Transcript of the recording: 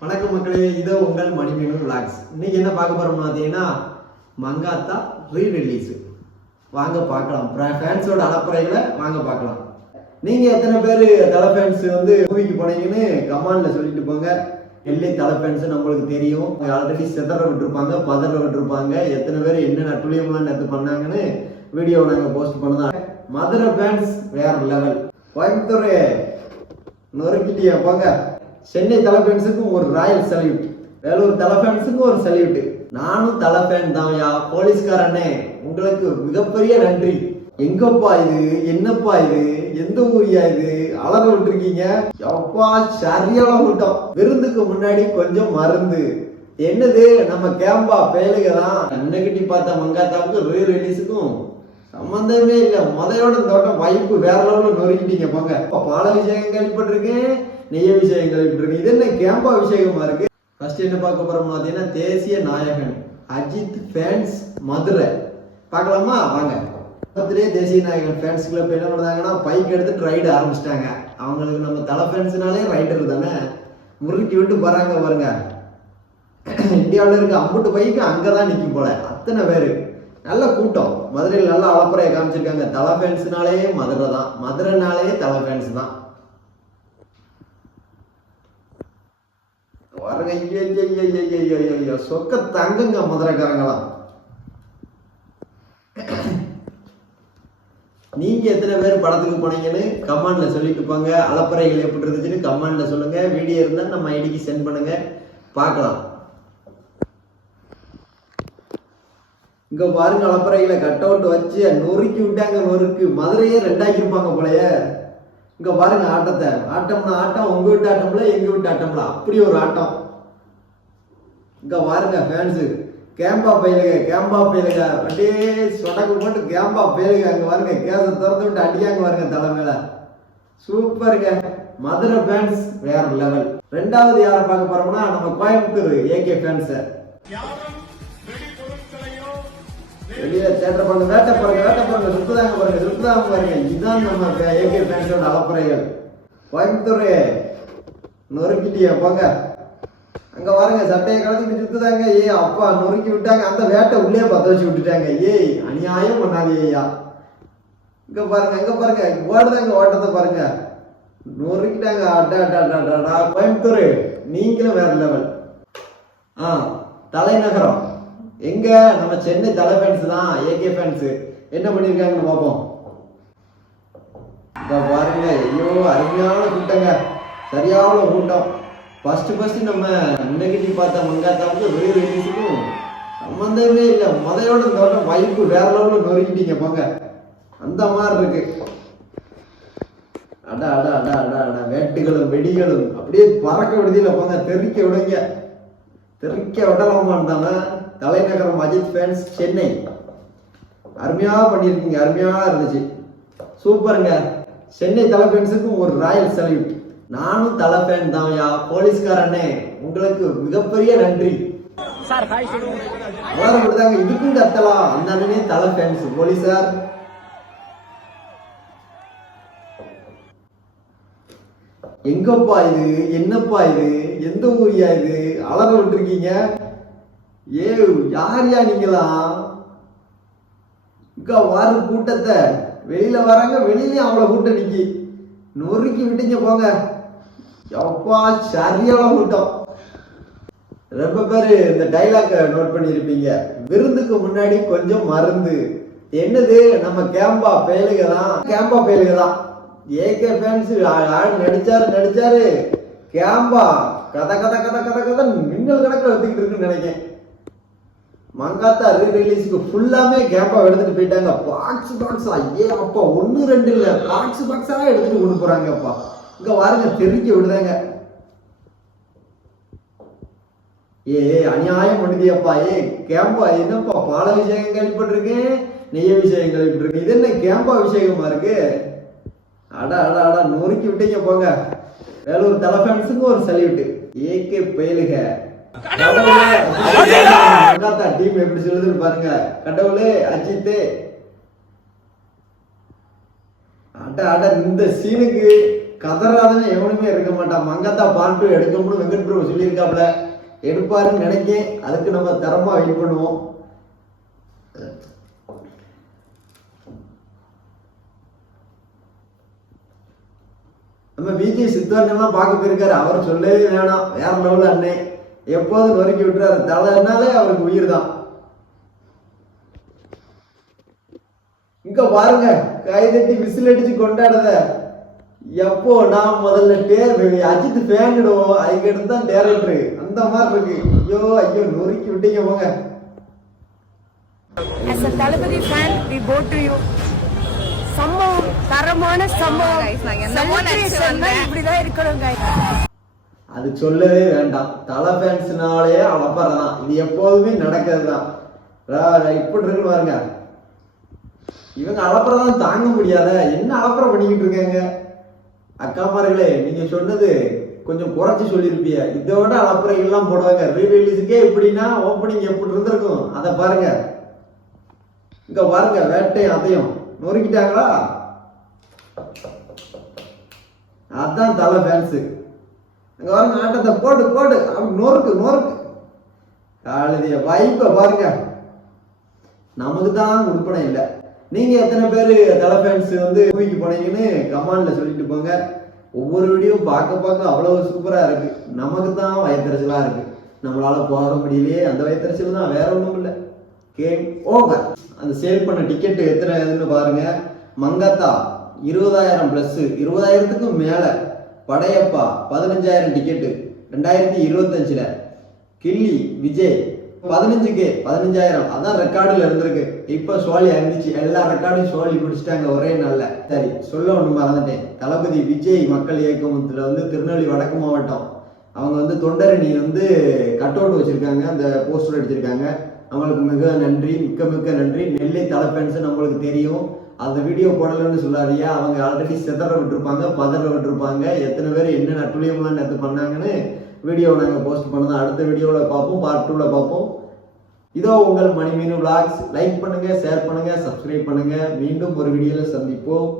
வணக்கம் மக்களே, இது உங்கள் மணிமேனு விளாக்ஸ். இன்னைக்கு என்ன பார்க்க போறோம்னு பார்த்தீங்கன்னா மங்காத்தா ரீ-ரிலீஸ். வாங்க பார்க்கலாம். ஃபேன்ஸோட அலப்பறைகளை வாங்க பார்க்கலாம். நீங்க எத்தனை பேர் தலை ஃபேன்ஸ் மூவிக்கு போனீங்கன்னு கமெண்ட்ல சொல்லிட்டு போங்க. எல்லை தலை ஃபேன்ஸ் நம்மளுக்கு தெரியும். ஆல்ரெடி செதற விட்டுருப்பாங்க, பதற விட்டுருப்பாங்க. எத்தனை பேர் என்ன நட்டுலியம்லாம் நேற்று பண்ணாங்கன்னு வீடியோ நாங்கள் போஸ்ட் பண்ணதான். மதுரை ஃபேன்ஸ் வேற லெவல். கோயம்புத்தூர் நொறுக்கிட்டியா போங்க. சென்னை தலை ஃபேன்ஸுக்கும் ஒரு ராயல் சல்யூட், வேலூர் தலை ஃபேன்ஸுக்கும் ஒரு சல்யூட். நானும் தலை ஃபேன் தான்யா. போலீஸ்காரனே உங்களுக்கு மிகப்பெரிய நன்றி. எங்கப்பா இது, என்னப்பா இது, எந்த ஊரியா இது, அலற விட்டுருக்கீங்க. அப்பா சரியான கூட்டம். விருந்துக்கு முன்னாடி கொஞ்சம் மருந்து. என்னது நம்ம கேம்பா பேலுக தான். அன்னைக்கிட்டி பார்த்த மங்காத்தாவுக்கு ரீ-ரிலீஸுக்கும் சம்பந்தமே இல்லை. முதையோட தோட்டம் வாய்ப்பு வேற லெவலில் நொறுக்கிட்டீங்க போங்க. பால விஷயம் கேள்விப்பட்டிருக்கேன், நெய்ய விஷயம் கேள்விப்பட்டிருக்கேன். இது என்ன கேம்பா விஷயமா இருக்கு. ஃபர்ஸ்ட் என்ன பார்க்க போறோம் பார்த்தீங்கன்னா தேசிய நாயகன் அஜித் ஃபேன்ஸ் மதுரை பார்க்கலாமா? வாங்க. பக்கத்துலேயே தேசிய நாயகன் ஃபேன்ஸ் கிளப் என்ன பண்ணுறாங்கன்னா பைக் எடுத்துட்டு ரைடு ஆரம்பிச்சிட்டாங்க. அவங்களுக்கு நம்ம தலை ஃபேன்ஸ்னாலே ரைடர் தானே, முறுக்கி விட்டு போறாங்க பாருங்க. இந்தியாவில் இருக்க அம்புட்டு பைக்கு அங்கே தான் நிற்கும் போல, அத்தனை பேர். நல்ல கூட்டம். மதுரையில் நல்ல அலப்பறையை காமிச்சிருக்காங்க. தலை ஃபேன்ஸ்னாலே மதுரை தான், மதுரைனாலே தலை ஃபேன்ஸ் தான். சொக்க தங்குங்க மதுரைக்காரங்களாம். நீங்க எத்தனை பேர் படத்துக்கு போனீங்கன்னு கமெண்ட்ல சொல்லிட்டு போங்க. அலப்பறைகள் எப்படி இருந்துச்சுன்னு கமெண்ட்ல சொல்லுங்க. வீடியோ இருந்தா நம்ம ஐடிக்கு சென்ட் பண்ணுங்க, பார்க்கலாம். இங்க பாருங்க, அலப்பறைகளை கட் அவுட் வச்சு நொறுக்கி விட்டாங்க. நொறுக்கு மதுரையே ரெண்டாக்கி இருப்பாங்க போலயே. இங்க பாருங்க ஆட்டத்தை. ஆட்டம்னா ஆட்டம், உங்க வீட்டு ஆட்டம்ல எங்க வீட்டு ஆட்டம்ல அப்படி ஒரு ஆட்டம். இங்க பாருங்க ஃபேன்ஸு கேம்பா பயிலுக, கேம்பா பயிலுக அப்படியே சொடக்கு போட்டு கேம்பா பயிலுக. அங்க பாருங்க கேஸை திறந்து விட்டு அடியாங்க பாருங்க தலை மேல. சூப்பருங்க. மதுரை ஃபேன்ஸ் வேற லெவல். ரெண்டாவது யாரை பார்க்க போறோம்னா நம்ம கோயம்புத்தூர் ஏகே ஃபேன்ஸ். வெளியில தேட்டர் பாருங்க, வேட்டை பாருங்க, வேட்டை பாருங்க, சுத்துதாங்க பாருங்க, சுத்துதாங்க பாருங்க. இதுதான் நம்ம ஏகே ஃபேன்ஸோட அலப்பறைகள். கோயம்புத்தூர் நொறுக்கிட்டியா போங்க. அங்க பாருங்க சட்டையை கலந்துட்டு சுத்துதாங்க. அப்பா நொறுக்கி விட்டாங்க. அந்த வேட்டை உள்ளே பத்த வச்சு விட்டுட்டாங்க. அநியாயம் பண்ணாதேயா. இங்க பாருங்க, அங்க பாருங்க ஓடுதாங்க, ஓட்டத்தை பாருங்க, நொறுக்கிட்டாங்க. அட்டா கோயம்புத்தூர் நீங்களும் வேற லெவல். தலைநகரம் எங்க நம்ம சென்னை தலை ஃபேன்ஸ் தான், ஏகே ஃபேன்ஸ். என்ன பண்ணிருக்காங்கன்னு பார்ப்போம். இங்க பாருங்க, ஐயோ அருமையான கூட்டங்க, சரியான கூட்டம். ஃபர்ஸ்ட் நம்ம இன்னைக்கு பார்த்த மங்காத்தாவுக்கு ரீ-ரிலீஸுக்கும் சம்பந்தமே இல்லை. முதையோட தோட்டம் வாய்ப்பு வேற லெவலில் நொறுக்கிட்டீங்க போங்க. அந்த மாதிரி இருக்கு. அடா அடா அடா அடா அடா வேட்டுகளும் வெடிகளும் அப்படியே பறக்க விடுதியில போங்க. தெறிக்க விடுங்க, தெறிக்க விடலாமான் தானே. தலைநகரம் அஜித் ஃபேன்ஸ் சென்னை அருமையா பண்ணியிருக்கீங்க, அருமையா இருந்துச்சு, சூப்பருங்க. சென்னை தலை ஃபேன்ஸுக்கும் ஒரு ராயல் சல்யூட். நானும் தலை ஃபேன் தான்யா. போலீஸ்காரனே உங்களுக்கு மிகப்பெரிய நன்றி. இதுக்கும் கத்தலாம். அந்த அண்ணனே தலை ஃபேன்ஸ். போலீஸார் எங்கப்பா இது, என்னப்பா இது, எந்த ஊரியா இது, அலற விட்டுருக்கீங்க. யாரியா நீங்களா? இங்க வார கூட்டத்தை வெளியில வராங்க, வெளியிலயும் அவ்வளவு கூட்டம் நிக்கி நொறுக்கி விட்டீங்க போங்க. அப்பா சரியான கூட்டம். ரொம்ப பேரு இந்த டைலாக் நோட் பண்ணிருப்பீங்க. விருந்துக்கு முன்னாடி கொஞ்சம் மருந்து. என்னது நம்ம கேம்பா பேலுக தான், கேம்பா பேலுக தான். AK fans நடிச்சாரு. கேம்பா கதை கதை கதை கதை கதை மின்னல் கணக்கில் எடுத்துக்கிட்டு இருக்குன்னு நினைக்கிறேன். மங்காத்தா ரீ-ரிலீஸுக்கு ஃபுல்லாமே கேம்பா எடுத்துட்டு போயிட்டாங்க. பாக்ஸா அப்பா 1 2 இல்ல, பாக்ஸா எடுத்துட்டு கொண்டு போறாங்க. அப்பா இங்க வாருங்க, தெரிக்க விடுதாங்க. அநியாயம் பண்ணுதியப்பா. கேம்பா என்னப்பா பால விஷயம் கேள்விப்பட்டிருக்கேன், நெய்ய விஷயம் கேள்விப்பட்டிருக்கேன். இது என்ன கேம்பா விஷயமா இருக்கு. அடா அடா அடா நொறுக்கி விட்டீங்க போங்க. வேலூர் தலை ஃபேன்ஸுக்கு ஒரு சல்யூட். ஏகே பயிலுக. டீம் எப்படி சொல்லுதுன்னு பாருங்க. கடவுளே அஜித். அட அட இந்த சீனுக்கு கதறாதவன் எவனுமே இருக்க மாட்டான். மங்காத்தா பார்ட் 2 எடுக்கணும்னு வெங்கட் பிரபு சொல்லியிருக்காப்ல, எடுப்பாருன்னு நினைக்கேன். அதுக்கு நம்ம தரமா வெயிட் பண்ணுவோம். நம்ம விஜய் சித்தார்த்தெல்லாம் பார்க்க போயிருக்காரு. அவர் சொல்லவே வேணாம், வேற லெவலில் அண்ணே எப்போதும் நொறுக்கி விட்டுறாரு. தலைனாலே அவருக்கு உயிர் தான். இங்க பாருங்க, கைதட்டி விசில் அடிச்சு கொண்டாடுத. எப்போ நான் முதல்ல அஜித் ஃபேனிடுவோம், அதுக்கு எடுத்து தான் டேரக்டர் அந்த மாதிரி இருக்கு. ஐயோ ஐயோ நொறுக்கி விட்டீங்க போங்க. As a Thalapathy fan, we go to you. சம்பவம் தரமான சம்பவம். இப்படிதான் இருக்கணும் guys. அது சொல்லவே வேண்டாம். தலை ஃபேன்ஸ்னாலே அளப்பறதான். இது எப்போதுமே நடக்கிறது தான். இப்படி இருக்கு பாருங்க, இவங்க அளப்புறதான் தாங்க முடியாத. என்ன அளப்புற பண்ணிக்கிட்டு இருக்காங்க அக்காமார்களே? நீங்க சொன்னது கொஞ்சம் குறைச்சி சொல்லியிருப்பீங்க. இதோட அளப்புறைகள்லாம் போடுவாங்க. ரீரிலீஸுக்கே எப்படின்னா ஓப்பனிங் எப்படி இருந்திருக்கும் அதை பாருங்க. இங்க பாருங்க, வேட்டையும் அதையும் நொறுக்கிட்டாங்களா? அதான் தலை ஃபேன்ஸு. அங்க பாருங்க, ஆட்டத்தை போட்டு போட்டு அப்படி நொறுக்கு நொறுக்கு. காலதிய வாய்ப்பை பாருங்க. நமக்கு தான் உடுப்பனை இல்லை. நீங்க எத்தனை பேர் தலை ஃபேன்ஸ் மூவிக்கு போனீங்கன்னு கமெண்ட்ல சொல்லிட்டு போங்க. ஒவ்வொரு வீடியோ பார்க்க பார்க்க அவ்வளவு சூப்பரா இருக்கு. நமக்கு தான் வயத்தறிச்சலா இருக்கு. நம்மளால போக முடியலையே, அந்த வயத்தறிச்சல் தான், வேற ஒன்றும் இல்லை. Game over. அந்த சேல் பண்ண டிக்கெட் எத்தனை இதுன்னு பாருங்க. மங்காத்தா 20,000 பிளஸ், 20,000க்கும் மேல. படையப்பா 15,000 டிக்கெட்டு 2025ல. கில்லி விஜய் 15K 15,000, அதான் ரெக்கார்டில் இருந்திருக்கு. இப்போ சோழி அழிஞ்சிச்சு, எல்லா ரெக்கார்டையும் சோழி பிடிச்சிட்டாங்க ஒரே நாள்ல. சரி, சொல்ல ஒன்று மறந்துட்டேன். தளபதி விஜய் மக்கள் இயக்கத்துல திருநெல்வேலி வடக்கு மாவட்டம் அவங்க தொண்டரணி கட் அவுட் வச்சிருக்காங்க, அந்த போஸ்டர் அடிச்சிருக்காங்க. அவங்களுக்கு மிக நன்றி, மிக்க மிக்க நன்றி. நெல்லை தலை ஃபேன்ஸ் நம்மளுக்கு தெரியும். அந்த வீடியோ போடலன்னு சொல்லாதீங்க. அவங்க ஆல்ரெடி செதற விட்டுருப்பாங்க, பதற விட்டுருப்பாங்க. எத்தனை பேர் என்ன நட்டுலியம்லாம் நேற்று பண்ணாங்கன்னு வீடியோவை நாங்கள் போஸ்ட் பண்ணதான். அடுத்த வீடியோவில் பார்ப்போம், பார்ட் 2ல பார்ப்போம். இதோ உங்கள் மணிமீனு விளாக்ஸ். லைக் பண்ணுங்க, ஷேர் பண்ணுங்க, சப்ஸ்கிரைப் பண்ணுங்க. மீண்டும் ஒரு வீடியோவில் சந்திப்போம்.